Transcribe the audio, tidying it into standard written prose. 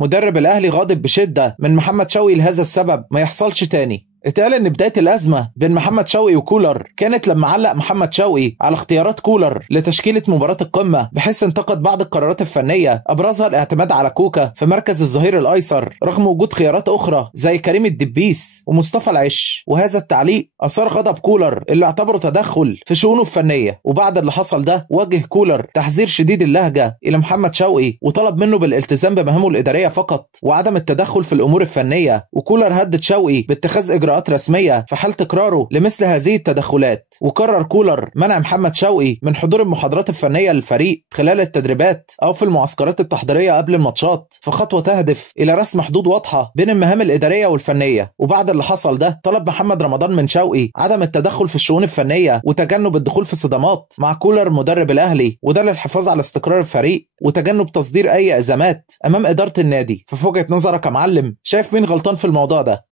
مدرب الاهلي غاضب بشده من محمد شوقي لهذا السبب ما يحصلش تاني. اتقال ان بدايه الازمه بين محمد شوقي وكولر كانت لما علق محمد شوقي على اختيارات كولر لتشكيله مباراه القمه، بحيث انتقد بعض القرارات الفنيه ابرزها الاعتماد على كوكا في مركز الظهير الايسر رغم وجود خيارات اخرى زي كريم الدبيس ومصطفى العش. وهذا التعليق اثار غضب كولر اللي اعتبره تدخل في شؤونه الفنيه. وبعد اللي حصل ده وجه كولر تحذير شديد اللهجه الى محمد شوقي وطلب منه بالالتزام بمهامه الاداريه فقط وعدم التدخل في الامور الفنيه. وكولر هدد شوقي باتخاذ اجراءات رسميه في حال تكراره لمثل هذه التدخلات. وقرر كولر منع محمد شوقي من حضور المحاضرات الفنيه للفريق خلال التدريبات او في المعسكرات التحضيريه قبل الماتشات، في خطوه تهدف الى رسم حدود واضحه بين المهام الاداريه والفنيه. وبعد اللي حصل ده طلب محمد رمضان من شوقي عدم التدخل في الشؤون الفنيه وتجنب الدخول في صدامات مع كولر مدرب الاهلي، وده للحفاظ على استقرار الفريق وتجنب تصدير اي ازمات امام اداره النادي. ففي وجهه نظرك يا معلم شايف مين غلطان في الموضوع ده؟